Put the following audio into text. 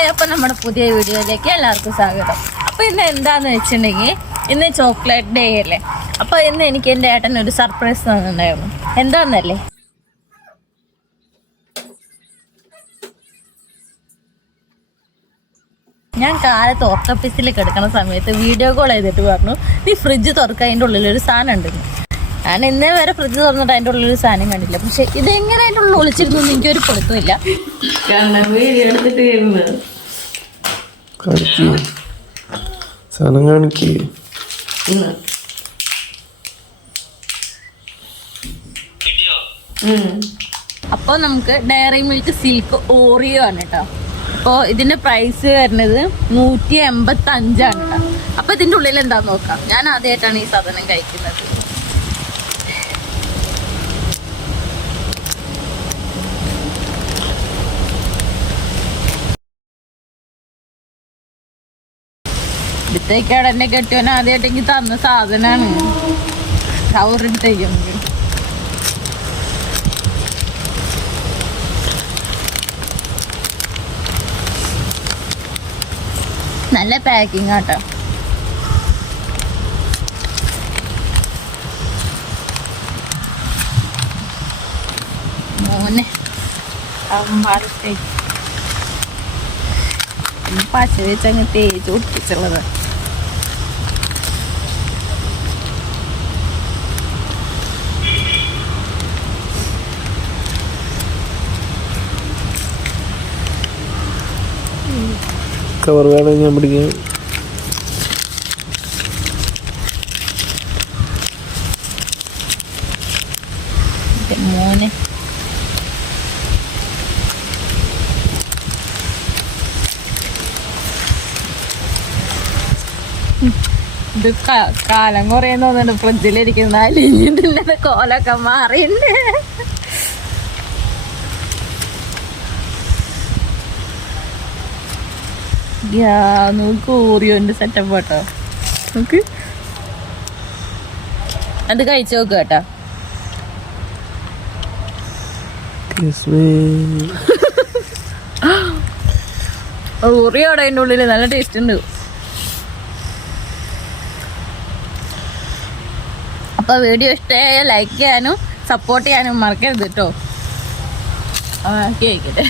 Hi അപ്പൊ നമ്മുടെ പുതിയ വീഡിയോയിലേക്ക് എല്ലാവർക്കും സ്വാഗതം. അപ്പോൾ ഇന്ന് എന്താന്ന് വെച്ചിട്ടുണ്ടെങ്കിൽ ഇന്ന് ചോക്ലേറ്റ് ഡേ അല്ലേ? അപ്പോൾ ഇന്ന് എനിക്ക് എന്റെ ഏട്ടൻ ഒരു സർപ്രൈസ് തന്നിട്ടുണ്ടായിരുന്നു. എന്താണെന്നല്ലേ ഞാൻ കാലത്ത് ഓർക്കപ്പിസിൽ കിടക്കുന്ന സമയത്ത് വീഡിയോ കോൾ ചെയ്തിട്ട് പറഞ്ഞു നീ ഫ്രിഡ്ജ് തുറക്കുക അതിന്റെ ഉള്ളിൽ ഒരു സാധനം ഉണ്ടെന്ന്. ഞാൻ ഇന്നേ വരെ ഫ്രിഡ്ജ് തുറന്നിട്ട് അതിന്റെ ഉള്ളിൽ ഒരു സാധനം കണ്ടില്ല. പക്ഷെ ഇതെങ്ങനെ അതിന്റെ ഉള്ളിൽ ഒളിച്ചിരുന്നു എനിക്ക് എനിക്കൊരു പൊളിത്തുമില്ല കാരണം വീഡിയോ എടുത്തിട്ട് വരുന്നത് കാണിക്ക്. സാധനം കാണിക്ക്. അപ്പോൾ നമുക്ക് ഡയറി മിൽക്ക് സിൽക്ക് ഓറിയോ ആണ് കേട്ടോ. അപ്പോൾ ഇതിന്റെ പ്രൈസ് വരുന്നത് നൂറ്റി എൺപത്തി അഞ്ചാണ് കേട്ടോ. അപ്പോൾ ഇതിന്റെ ഉള്ളിൽ എന്താന്ന് നോക്കാം. ഞാൻ ആദ്യമായിട്ടാണ് ഈ സാധനം കഴിക്കുന്നത്. ഇടുത്തേക്കാട് എന്നെ ആദ്യമായിട്ടെങ്കിൽ ആദ്യമായിട്ട് തന്ന സാധനമാണ് കവറിടുത്തേക്ക് നല്ല പാക്കിംഗ് ആട്ടോ. മോനെ പച്ച വെച്ചങ്ങ് തേച്ച് ഒട്ടിച്ചുള്ളത്. കവർ വേണമെങ്കിൽ ഞാൻ പിടിക്കാം. മോനെ. ഇത് കാലം കുറേ ഫ്രിഡ്ജിലിരിക്കുന്ന അലിഞ്ഞിട്ടില്ലാതെ കോലൊക്കെ മാറിയുണ്ട് നോക്ക് ഓറിയോന്റെ സെറ്റപ്പ് കേട്ടോ നോക്ക്. അത് കഴിച്ചു നോക്ക് കേട്ടോ. ഓറിയോടെ അതിന്റെ ഉള്ളിൽ നല്ല ടേസ്റ്റ് ഉണ്ട്. അപ്പോൾ വീഡിയോ ഇഷ്ടമായ ലൈക്ക് ചെയ്യാനും സപ്പോർട്ട് ചെയ്യാനും മറക്കരുത് കേട്ടോ ആ കേൾക്കട്ടെ